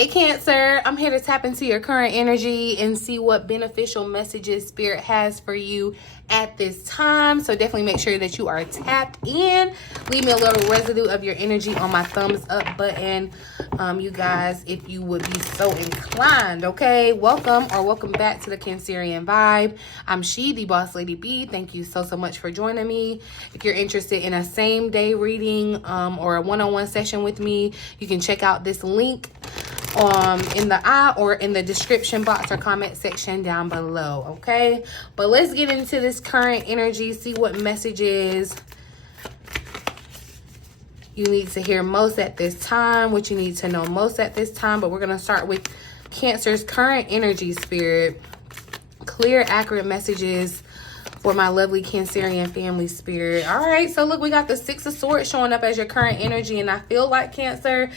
Hey Cancer, I'm here to tap into your current energy and see what beneficial messages Spirit has for you at this time. So definitely make sure that you are tapped in. Leave me a little residue of your energy on my thumbs up button, you guys, if you would be so inclined. Okay, welcome back to the Cancerian Vibe. I'm She, the Boss Lady B. Thank you so much for joining me. If you're interested in a same day reading or a one-on-one session with me, you can check out this link in the eye or in the description box or comment section down below. Okay, but let's get into this current energy, see what messages you need to hear most at this time, what you need to know most at this time. But we're going to start with Cancer's current energy, Spirit. Clear, accurate messages for my lovely Cancerian family, Spirit. All right, so look, we got the Six of Swords showing up as your current energy, and I feel like, Cancer,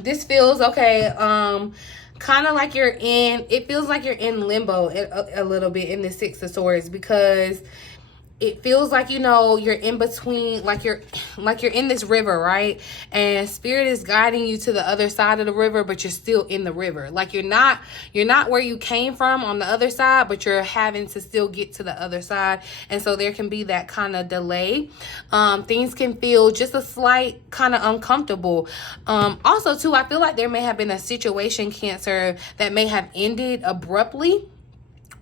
this feels okay, kind of like it feels like you're in limbo a little bit in the Six of Swords, because it feels like, you know, you're in between, like you're in this river, right? And Spirit is guiding you to the other side of the river, but you're still in the river. Like you're not where you came from on the other side, but you're having to still get to the other side. And so there can be that kind of delay. Things can feel just a slight kind of uncomfortable. Also too, I feel like there may have been a situation, Cancer, that may have ended abruptly,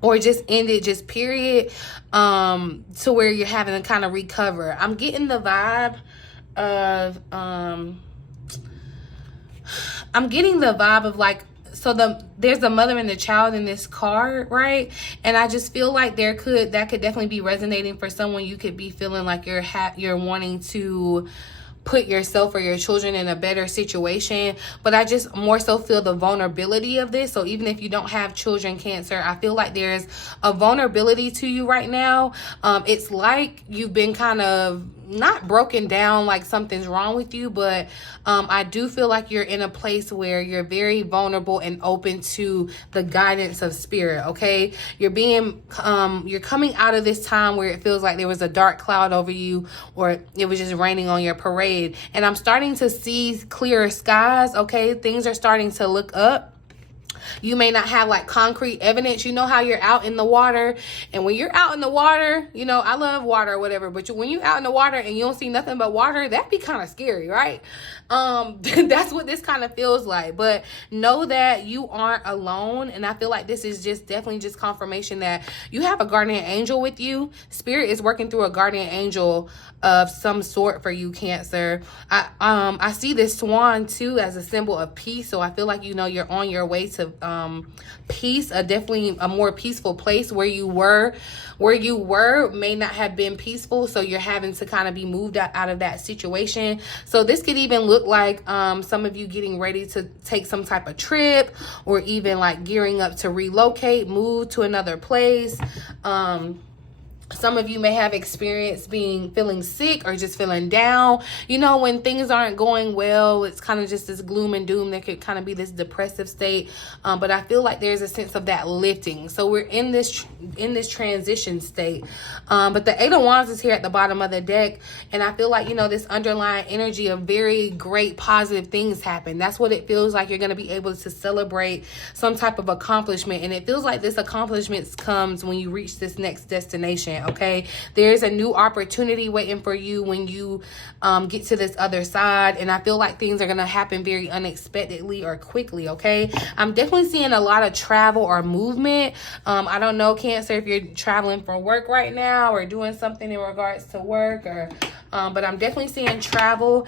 or just ended, just period, to where you're having to kind of recover. I'm getting the vibe of, like, so there's a mother and the child in this card, right? And I just feel like that could definitely be resonating for someone. You could be feeling like you're wanting to put yourself or your children in a better situation, but I just more so feel the vulnerability of this. So even if you don't have children, Cancer, I feel like there's a vulnerability to you right now. It's like you've been kind of not broken down, like something's wrong with you, but I do feel like you're in a place where you're very vulnerable and open to the guidance of Spirit. Okay, you're coming out of this time where it feels like there was a dark cloud over you, or it was just raining on your parade, and I'm starting to see clearer skies. Okay, things are starting to look up. You may not have like concrete evidence. You know how you're out in the water, and when you're out in the water, you know, I love water or whatever, but when you're out in the water and you don't see nothing but water, that'd be kind of scary, right? That's what this kind of feels like. But know that you aren't alone, and I feel like this is just definitely just confirmation that you have a guardian angel with you. Spirit is working through a guardian angel of some sort for you, Cancer. I see this swan too as a symbol of peace, so I feel like, you know, you're on your way to peace, definitely a more peaceful place. Where you were may not have been peaceful, so you're having to kind of be moved out of that situation. So this could even look like some of you getting ready to take some type of trip, or even like gearing up to relocate, move to another place. Some of you may have experienced feeling sick or just feeling down. You know, when things aren't going well, it's kind of just this gloom and doom. There could kind of be this depressive state. But I feel like there's a sense of that lifting. So we're in this transition state. But the Eight of Wands is here at the bottom of the deck. And I feel like, you know, this underlying energy of very great positive things happen. That's what it feels like. You're going to be able to celebrate some type of accomplishment. And it feels like this accomplishment comes when you reach this next destination. Okay, there's a new opportunity waiting for you when you get to this other side, and I feel like things are gonna happen very unexpectedly or quickly. Okay, I'm definitely seeing a lot of travel or movement. I don't know, Cancer, if you're traveling for work right now or doing something in regards to work, or but I'm definitely seeing travel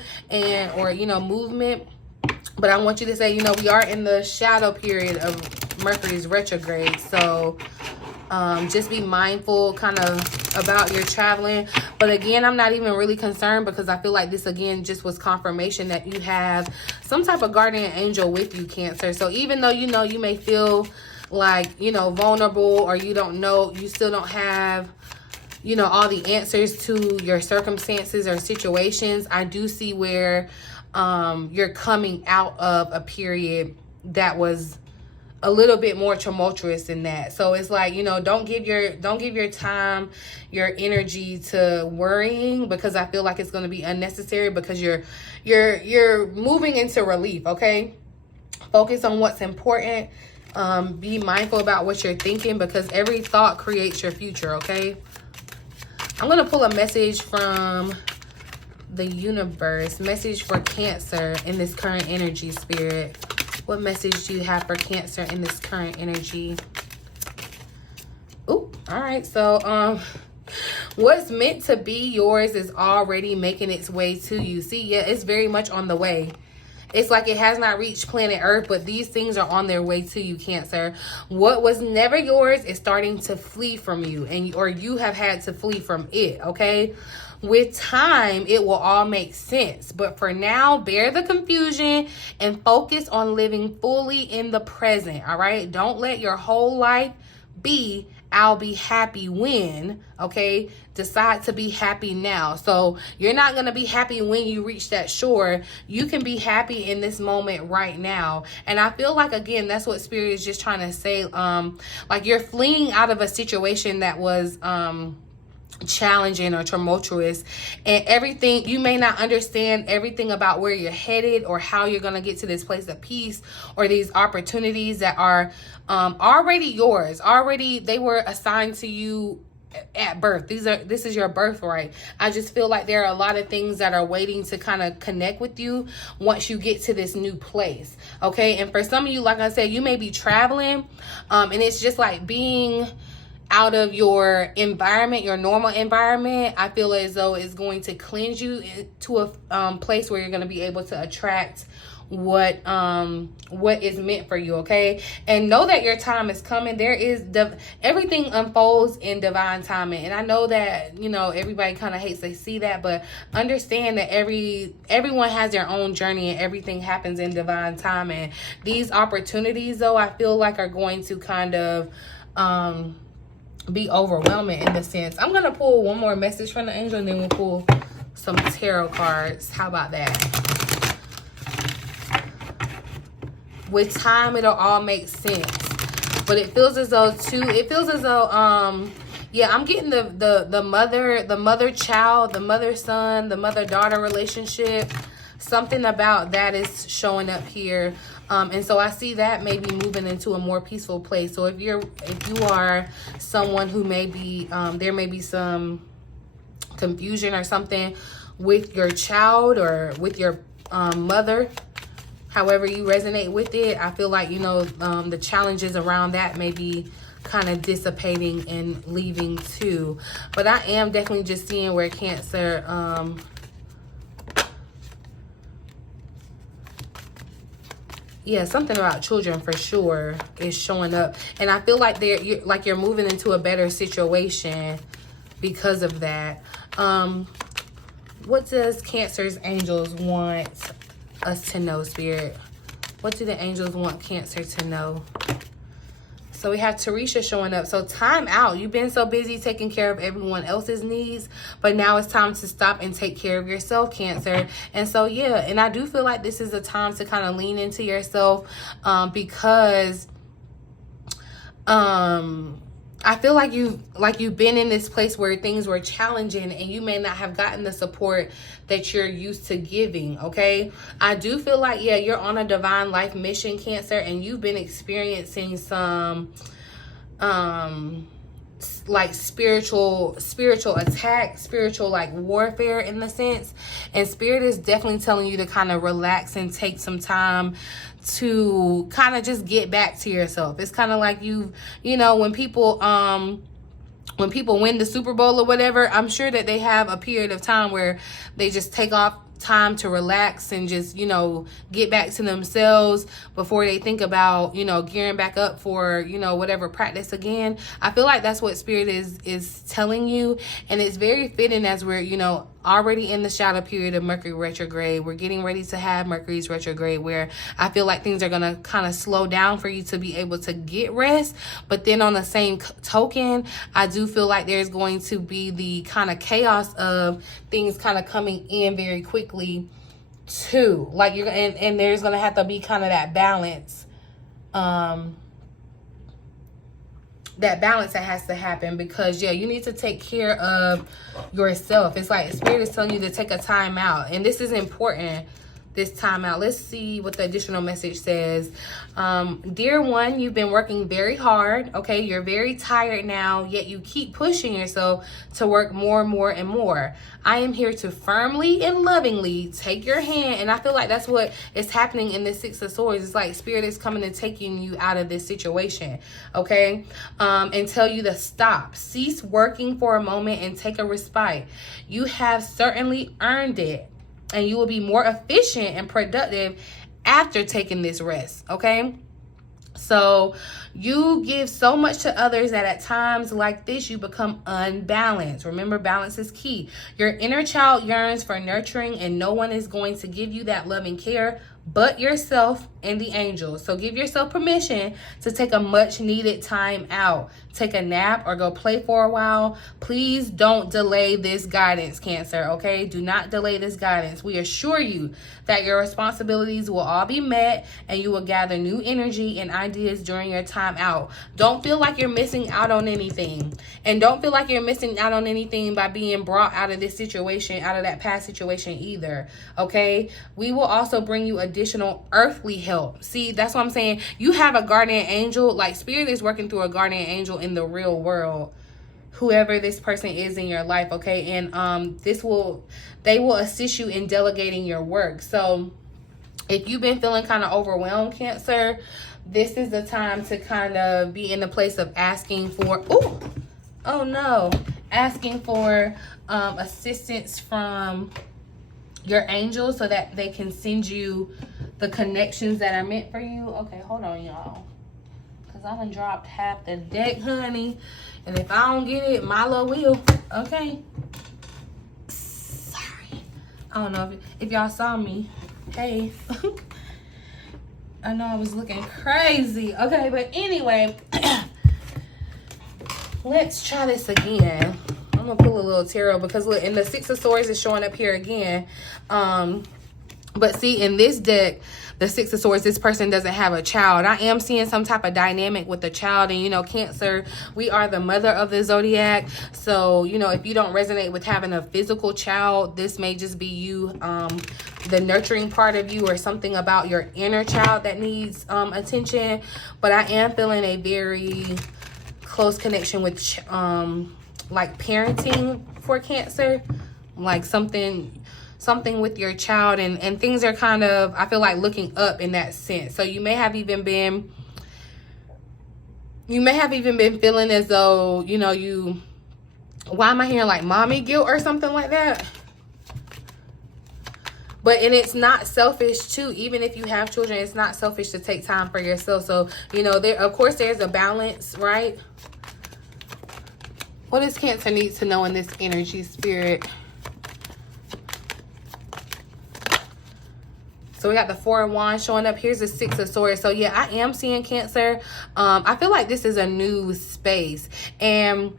or you know, movement. But I want you to say, you know, we are in the shadow period of Mercury's retrograde, so just be mindful kind of about your traveling. But again, I'm not even really concerned, because I feel like this again just was confirmation that you have some type of guardian angel with you, Cancer. So even though, you know, you may feel like, you know, vulnerable, or you don't know, you still don't have, you know, all the answers to your circumstances or situations, I do see where you're coming out of a period that was a little bit more tumultuous than that. So it's like, you know, don't give your time, your energy to worrying, because I feel like it's going to be unnecessary, because you're moving into relief. Okay, Focus on what's important. Be mindful about what you're thinking, because every thought creates your future, okay? I'm going to pull a message from the universe. Message for Cancer in this current energy, Spirit. What message do you have for Cancer in this current energy? Ooh, all right. So, what's meant to be yours is already making its way to you. See, yeah, it's very much on the way. It's like it has not reached planet Earth, but these things are on their way to you, Cancer. What was never yours is starting to flee from you, or you have had to flee from it, okay? With time, it will all make sense. But for now, bear the confusion and focus on living fully in the present, all right? Don't let your whole life be I'll be happy when, okay? Decide to be happy now. So you're not going to be happy when you reach that shore. You can be happy in this moment right now. And I feel like, again, that's what Spirit is just trying to say. Like you're fleeing out of a situation that was challenging or tumultuous, and everything, you may not understand everything about where you're headed or how you're going to get to this place of peace, or these opportunities that are already yours. Already they were assigned to you at birth. This is your birthright. I just feel like there are a lot of things that are waiting to kind of connect with you once you get to this new place, okay? And for some of you, like I said, you may be traveling, and it's just like being out of your environment, your normal environment. I feel as though it's going to cleanse you to a place where you're going to be able to attract what is meant for you, okay? And know that your time is coming. Everything unfolds in divine timing. And I know that, you know, everybody kind of hates to see that, but understand that everyone has their own journey, and everything happens in divine timing. These opportunities, though, I feel like are going to kind of be overwhelming in the sense. I'm going to pull one more message from the angel, and then we'll pull some tarot cards. How about that? With time, it'll all make sense. But it feels as though, yeah, I'm getting the mother-child, the mother-son, the mother-daughter relationship. Something about that is showing up here. And so I see that maybe moving into a more peaceful place. So if you are someone who may be, there may be some confusion or something with your child or with your mother, however you resonate with it, I feel like, you know, the challenges around that may be kind of dissipating and leaving too. But I am definitely just seeing where Cancer, yeah, something about children for sure is showing up. And I feel like you're moving into a better situation because of that. What does Cancer's angels want us to know, Spirit? What do the angels want Cancer to know? So we have Tarisha showing up. So time out. You've been so busy taking care of everyone else's needs, but now it's time to stop and take care of yourself, Cancer. And so, yeah, and I do feel like this is a time to kind of lean into yourself, because I feel like you've been in this place where things were challenging and you may not have gotten the support that you're used to giving, okay? I do feel like, yeah, you're on a divine life mission, Cancer, and you've been experiencing some like spiritual attack, spiritual like warfare in the sense. And Spirit is definitely telling you to kind of relax and take some time to kind of just get back to yourself. It's kind of like you know, when people win the Super Bowl or whatever, I'm sure that they have a period of time where they just take off time to relax and just, you know, get back to themselves before they think about, you know, gearing back up for, you know, whatever practice again. I feel like that's what Spirit is telling you, and it's very fitting as we're, you know, already in the shadow period of Mercury retrograde. We're getting ready to have Mercury's retrograde, where I feel like things are going to kind of slow down for you to be able to get rest. But then on the same token, I do feel like there's going to be the kind of chaos of things kind of coming in very quickly too. Like and there's going to have to be kind of that balance. That balance that has to happen, because yeah, you need to take care of yourself. It's like Spirit is telling you to take a time out, and this is important this time out. Let's see what the additional message says. Dear one, you've been working very hard. Okay, you're very tired now, yet you keep pushing yourself to work more and more and more. I am here to firmly and lovingly take your hand. And I feel like that's what is happening in this Six of Swords. It's like Spirit is coming and taking you out of this situation. Okay, and tell you to stop. Cease working for a moment and take a respite. You have certainly earned it. And you will be more efficient and productive after taking this rest, okay? So you give so much to others that at times like this, you become unbalanced. Remember, balance is key. Your inner child yearns for nurturing, and no one is going to give you that loving care but yourself and the angels. So give yourself permission to take a much needed time out. Take a nap or go play for a while. Please don't delay this guidance, Cancer, okay? Do not delay this guidance. We assure you that your responsibilities will all be met and you will gather new energy and ideas during your time out. Don't feel like you're missing out on anything. And don't feel like you're missing out on anything by being brought out of this situation, out of that past situation either, okay? We will also bring you additional earthly help. See, that's what I'm saying. You have a guardian angel. Like, Spirit is working through a guardian angel in the real world, whoever this person is in your life, okay? And they will assist you in delegating your work. So if you've been feeling kind of overwhelmed, Cancer, this is the time to kind of be in the place of asking for asking for assistance from your angels so that they can send you the connections that are meant for you. Okay, hold on, y'all, because I done dropped half the deck, honey, and if I don't get it, Milo will. Okay, sorry. I don't know if y'all saw me. Hey. I know I was looking crazy. Okay, but anyway, let's try this again. I'm gonna pull a little tarot because look, and the Six of Swords is showing up here again. But see, in this deck, the Six of Swords, this person doesn't have a child. I am seeing some type of dynamic with the child. And, you know, Cancer, we are the mother of the zodiac. So, you know, if you don't resonate with having a physical child, this may just be you, the nurturing part of you, or something about your inner child that needs attention. But I am feeling a very close connection with like parenting for Cancer, like something with your child, and things are kind of, I feel like, looking up in that sense. So you may have even been feeling as though, you know, why am I hearing like mommy guilt or something like that? And it's not selfish too. Even if you have children, it's not selfish to take time for yourself. So, you know, of course there's a balance, right? What does Cancer need to know in this energy, Spirit? So we got the Four of Wands showing up. Here's the Six of Swords. So yeah, I am seeing Cancer. I feel like this is a new space. And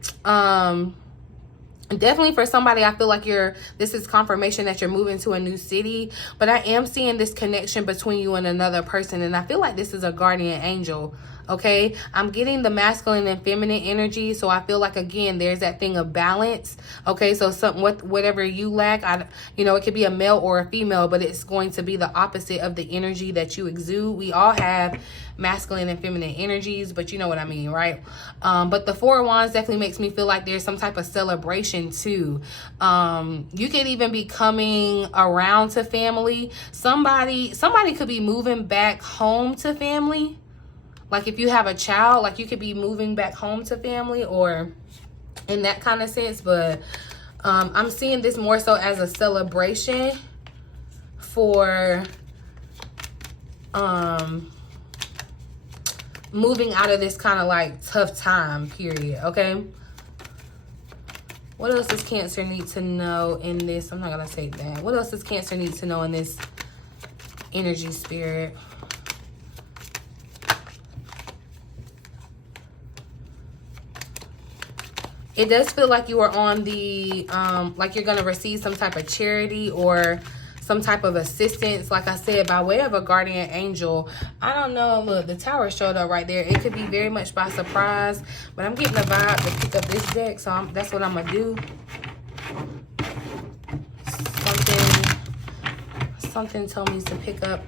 definitely for somebody, I feel like this is confirmation that you're moving to a new city. But I am seeing this connection between you and another person. And I feel like this is a guardian angel. Okay, I'm getting the masculine and feminine energy. So I feel like, again, there's that thing of balance. Okay, so whatever you lack, you know, it could be a male or a female, but it's going to be the opposite of the energy that you exude. We all have masculine and feminine energies, but you know what I mean, right? But the Four of Wands definitely makes me feel like there's some type of celebration too. You could even be coming around to family. Somebody could be moving back home to family. Like if you have a child, like you could be moving back home to family, or in that kind of sense. But I'm seeing this more so as a celebration for moving out of this kind of like tough time period. Okay, what else does Cancer need to know in this? I'm not gonna say that. What else does Cancer need to know in this energy, Spirit? It does feel like you are on the, like you're going to receive some type of charity or some type of assistance, like I said, by way of a guardian angel. I don't know. Look, the Tower showed up right there. It could be very much by surprise, but I'm getting the vibe to pick up this deck, so that's what I'm going to do. something told me to pick up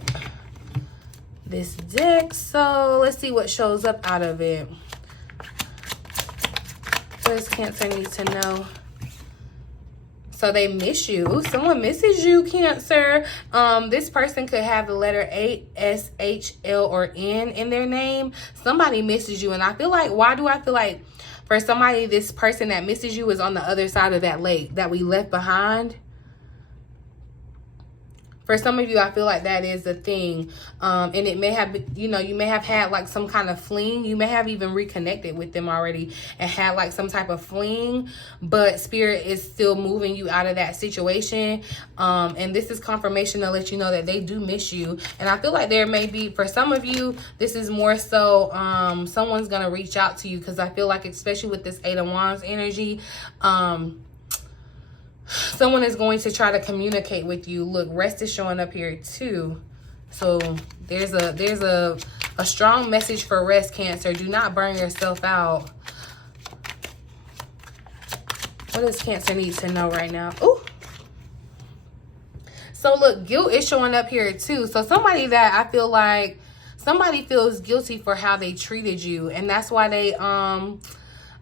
this deck. So let's see what shows up out of it. What does Cancer need to know? So they miss you. Someone misses you, Cancer. This person could have the letter A, S, H, L, or N in their name. Somebody misses you. And I feel like, why do I feel like for somebody, this person that misses you is on the other side of that lake that we left behind? For some of you, I feel like that is the thing. And it may have, you know, you may have had like some kind of fling. You may have even reconnected with them already and had like some type of fling. But Spirit is still moving you out of that situation. And this is confirmation to let you know that they do miss you. And I feel like there may be, for some of you, this is more so someone's going to reach out to you. Because I feel like, especially with this Eight of Wands energy, someone is going to try to communicate with you. Look, rest is showing up here too. So there's a strong message for rest, Cancer. Do not burn yourself out. What does Cancer need to know right now? Ooh. So look, guilt is showing up here too. So somebody that I feel like somebody feels guilty for how they treated you, and that's why they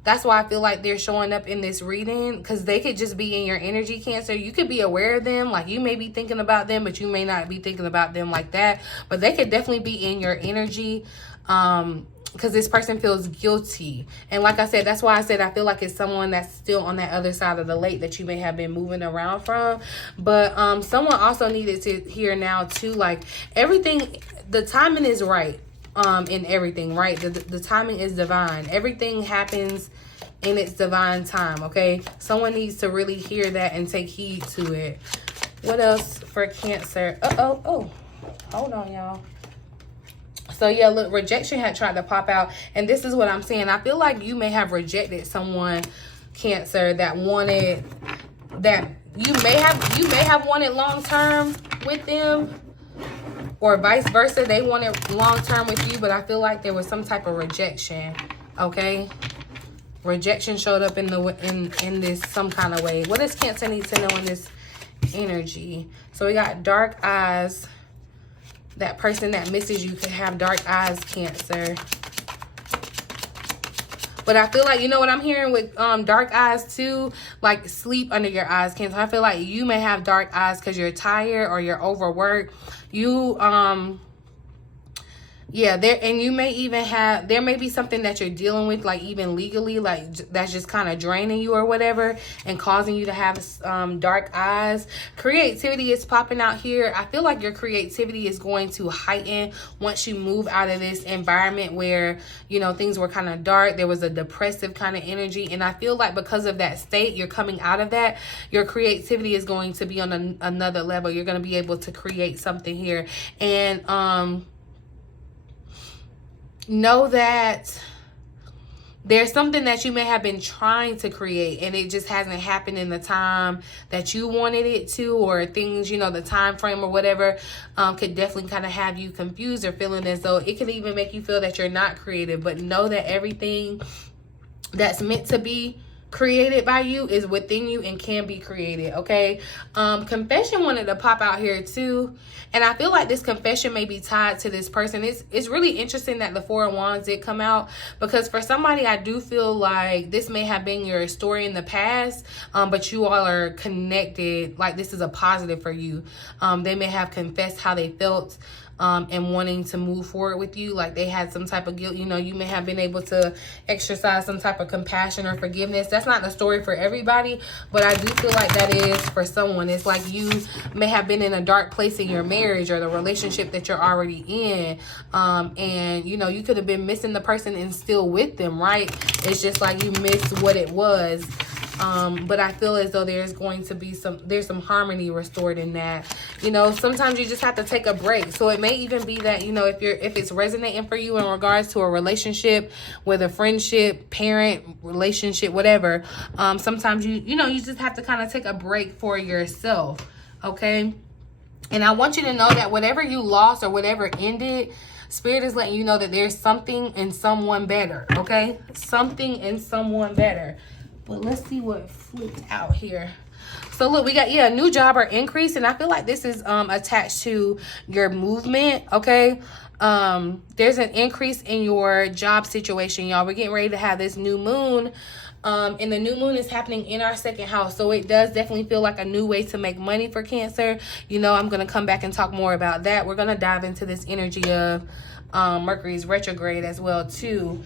that's why I feel like they're showing up in this reading, because they could just be in your energy, Cancer. You could be aware of them. Like, you may be thinking about them, but you may not be thinking about them like that. But they could definitely be in your energy because this person feels guilty. And like I said, that's why I said I feel like it's someone that's still on that other side of the lake that you may have been moving around from. But someone also needed to hear now, too, like, everything, the timing is right. In everything, right? The timing is divine. Everything happens in its divine time, okay? Someone needs to really hear that and take heed to it. What else for Cancer? Oh, hold on, y'all. So yeah, look, rejection had tried to pop out, and this is what I'm saying. I feel like you may have rejected someone, Cancer, that wanted, that you may have wanted long term with them. Or vice versa, they wanted long-term with you, but I feel like there was some type of rejection, okay? Rejection showed up in this some kind of way. What does Cancer need to know in this energy? So we got dark eyes. That person that misses you could have dark eyes, Cancer. But I feel like, you know what I'm hearing with dark eyes too? Like sleep under your eyes, Cancer. I feel like you may have dark eyes because you're tired or you're overworked. You, yeah, and you may even have, there may be something that you're dealing with, like even legally, like that's just kind of draining you or whatever and causing you to have dark eyes. Creativity is popping out here. I feel like your creativity is going to heighten once you move out of this environment where, you know, things were kind of dark. There was a depressive kind of energy. And I feel like because of that state, you're coming out of that, your creativity is going to be on another level. You're going to be able to create something here. And, know that there's something that you may have been trying to create and it just hasn't happened in the time that you wanted it to, or things, you know, the time frame or whatever could definitely kind of have you confused or feeling as though it could even make you feel that you're not creative. But know that everything that's meant to be created by you is within you and can be created, okay? Confession wanted to pop out here too, and I feel like this confession may be tied to this person. It's really interesting that the Four of Wands did come out, because for somebody, I do feel like this may have been your story in the past, but you all are connected. Like, this is a positive for you. They may have confessed how they felt and wanting to move forward with you, like they had some type of guilt. You know, you may have been able to exercise some type of compassion or forgiveness. That's not the story for everybody, but I do feel like that is for someone. It's like you may have been in a dark place in your marriage or the relationship that you're already in, and you know, you could have been missing the person and still with them, right? It's just like you missed what it was. But I feel as though there's going to be some harmony restored in that. You know, sometimes you just have to take a break. So it may even be that, you know, if it's resonating for you in regards to a relationship, whether friendship, parent, relationship, whatever, sometimes you just have to kind of take a break for yourself, okay? And I want you to know that whatever you lost or whatever ended, Spirit is letting you know that there's something in someone better, okay? Something in someone better. But let's see what flipped out here. So look, we got, yeah, a new job or increase. And I feel like this is attached to your movement, okay? There's an increase in your job situation, y'all. We're getting ready to have this new moon. And the new moon is happening in our second house. So it does definitely feel like a new way to make money for Cancer. You know, I'm going to come back and talk more about that. We're going to dive into this energy of Mercury's retrograde as well too.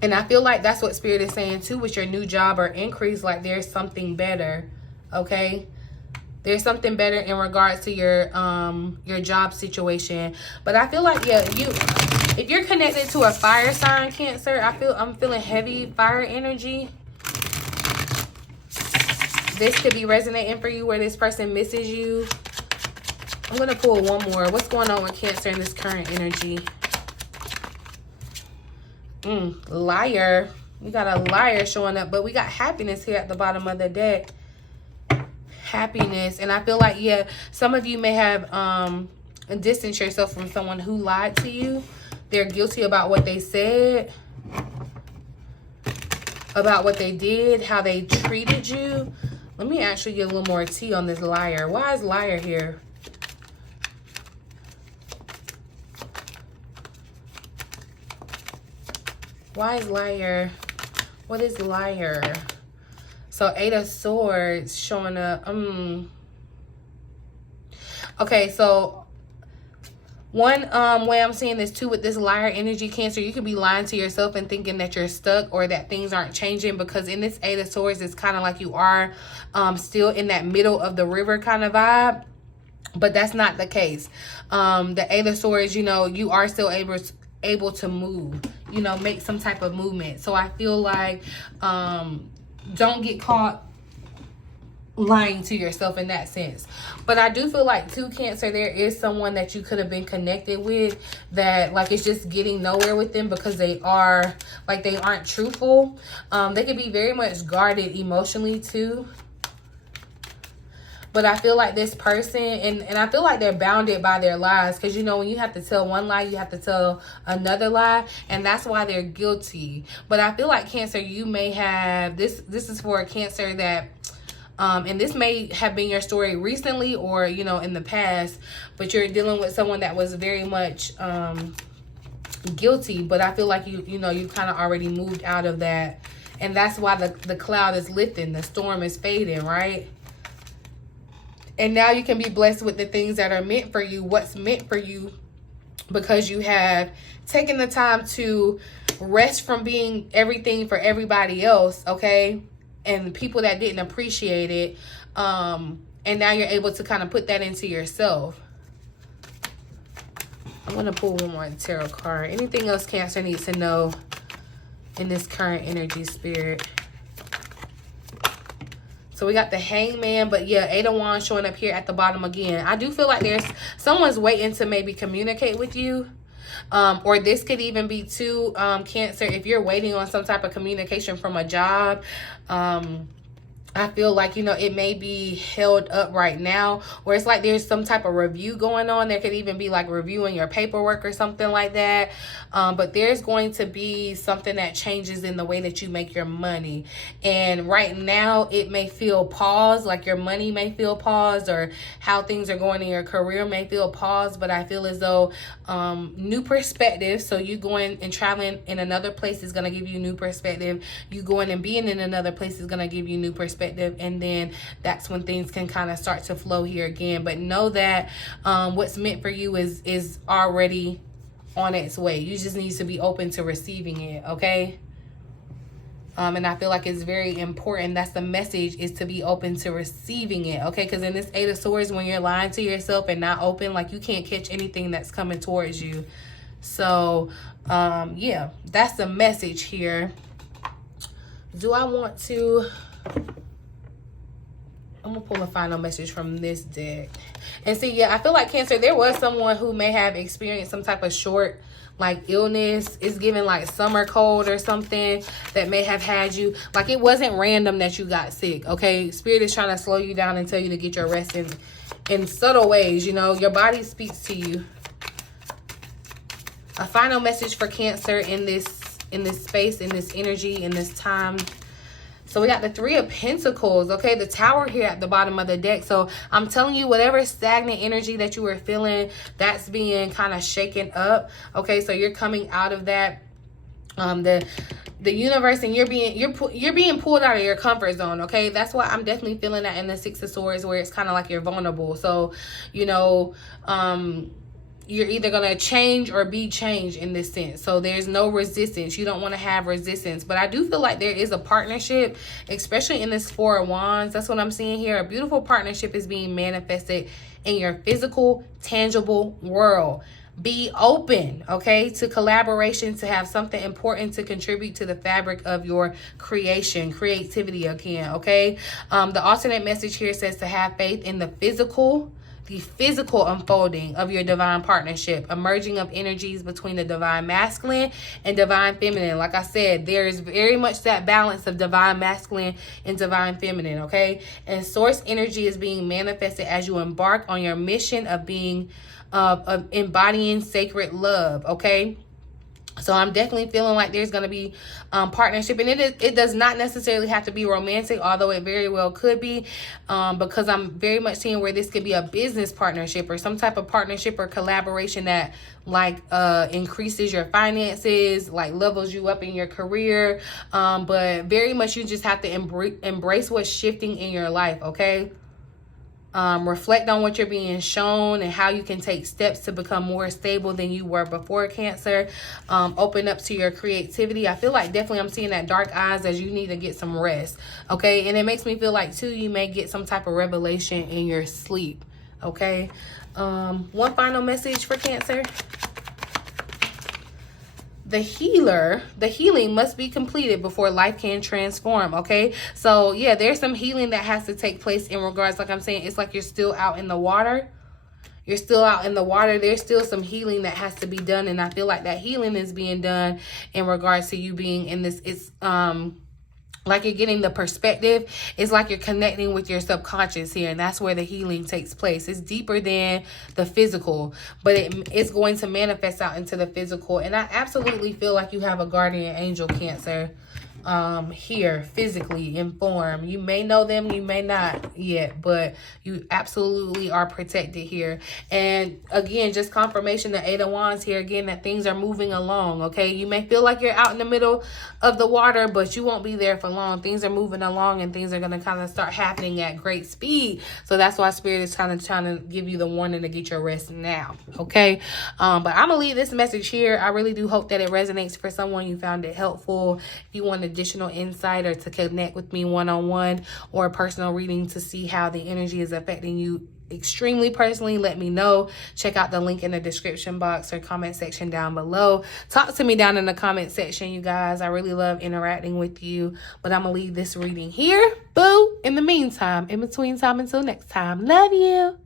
And I feel like that's what Spirit is saying too with your new job or increase. Like there's something better, okay? There's something better in regards to your job situation. But I feel like, yeah, if you're connected to a fire sign, Cancer, I'm feeling heavy fire energy. This could be resonating for you where this person misses you. I'm going to pull one more. What's going on with Cancer in this current energy? Liar. We got a liar showing up, but we got happiness here at the bottom of the deck. Happiness. And I feel like, yeah, some of you may have distanced yourself from someone who lied to you. They're guilty about what they said, about what they did, how they treated you. Let me actually get a little more tea on this liar. Why is liar here? Why is liar? What is liar? So 8 of Swords showing up. Okay, so one way I'm seeing this too with this liar energy, Cancer, you could be lying to yourself and thinking that you're stuck or that things aren't changing, because in this 8 of Swords, it's kind of like you are still in that middle of the river kind of vibe. But that's not the case. The 8 of Swords, you know, you are still able to move, you know, make some type of movement. So I feel like don't get caught lying to yourself in that sense. But I do feel like too, Cancer, there is someone that you could have been connected with that like it's just getting nowhere with them because they are like they aren't truthful. They could be very much guarded emotionally too. But I feel like this person, and I feel like they're bounded by their lies. Because, you know, when you have to tell one lie, you have to tell another lie. And that's why they're guilty. But I feel like, Cancer, you may have, this is for a Cancer that, and this may have been your story recently or, you know, in the past. But you're dealing with someone that was very much guilty. But I feel like, you know, you kind of already moved out of that. And that's why the cloud is lifting. The storm is fading, right? And now you can be blessed with the things that are meant for you, what's meant for you, because you have taken the time to rest from being everything for everybody else, okay? And people that didn't appreciate it. And now you're able to kind of put that into yourself. I'm going to pull one more tarot card. Anything else Cancer needs to know in this current energy, Spirit? So we got the Hangman, but yeah, 8 of Wands showing up here at the bottom again. I do feel like there's someone's waiting to maybe communicate with you. Or this could even be too, Cancer, if you're waiting on some type of communication from a job. I feel like, you know, it may be held up right now, or it's like there's some type of review going on. There could even be like reviewing your paperwork or something like that. But there's going to be something that changes in the way that you make your money. And right now it may feel paused, like your money may feel paused, or how things are going in your career may feel paused. But I feel as though new perspective. So you going and traveling in another place is going to give you new perspective. You going and being in another place is going to give you new perspective. And then that's when things can kind of start to flow here again. But know that what's meant for you is already on its way. You just need to be open to receiving it, okay? And I feel like it's very important. That's the message, is to be open to receiving it, okay? Because in this 8 of Swords, when you're lying to yourself and not open, like you can't catch anything that's coming towards you. So, yeah, that's the message here. Do I want to... I'm going to pull a final message from this deck. And see, yeah, I feel like, Cancer, there was someone who may have experienced some type of short, like, illness. It's giving, like, summer cold or something that may have had you. Like, it wasn't random that you got sick, okay? Spirit is trying to slow you down and tell you to get your rest in subtle ways, you know. Your body speaks to you. A final message for Cancer in this space, in this energy, in this time. So we got the Three of Pentacles, okay? The Tower here at the bottom of the deck. So I'm telling you, whatever stagnant energy that you were feeling, that's being kind of shaken up, okay? So you're coming out of that. The universe, and you're being pulled out of your comfort zone, okay? That's why I'm definitely feeling that in the Six of Swords, where it's kind of like you're vulnerable. So, you know, you're either going to change or be changed in this sense. So there's no resistance. You don't want to have resistance. But I do feel like there is a partnership, especially in this Four of Wands. That's what I'm seeing here. A beautiful partnership is being manifested in your physical, tangible world. Be open, okay, to collaboration, to have something important to contribute to the fabric of your creativity again, okay? The alternate message here says to have faith in the physical unfolding of your divine partnership, emerging of energies between the divine masculine and divine feminine. Like I said, there is very much that balance of divine masculine and divine feminine, okay? And source energy is being manifested as you embark on your mission of being of embodying sacred love, okay? So I'm definitely feeling like there's going to be partnership, and it does not necessarily have to be romantic, although it very well could be, because I'm very much seeing where this could be a business partnership or some type of partnership or collaboration that like increases your finances, like levels you up in your career, but very much you just have to embrace what's shifting in your life, okay? Reflect on what you're being shown and how you can take steps to become more stable than you were before, Cancer. Open up to your creativity. I feel like definitely I'm seeing that dark eyes as you need to get some rest, okay? And it makes me feel like too, you may get some type of revelation in your sleep, okay? One final message for Cancer. The healing must be completed before life can transform, okay? So, yeah, there's some healing that has to take place in regards, like I'm saying, it's like you're still out in the water. You're still out in the water. There's still some healing that has to be done, and I feel like that healing is being done in regards to you being in this, it's, like you're getting the perspective. It's like you're connecting with your subconscious here, and that's where the healing takes place. It's deeper than the physical, but it's going to manifest out into the physical. And I absolutely feel like you have a guardian angel, Cancer, here physically in form. You may know them, you may not yet, but you absolutely are protected here. And again, just confirmation, the Eight of Wands here again, that things are moving along, okay? You may feel like you're out in the middle of the water, but you won't be there for long. Things are moving along, and things are going to kind of start happening at great speed. So that's why Spirit is kind of trying to give you the warning to get your rest now, okay? But I'm gonna leave this message here. I really do hope that it resonates for someone. You found it helpful. If you want additional insight or to connect with me one-on-one or a personal reading to see how the energy is affecting you extremely personally, let me know. Check out the link in the description box or comment section down below. Talk to me down in the comment section, you guys. I really love interacting with you. But I'm gonna leave this reading here. Boo! In the meantime, in between time, until next time, love you.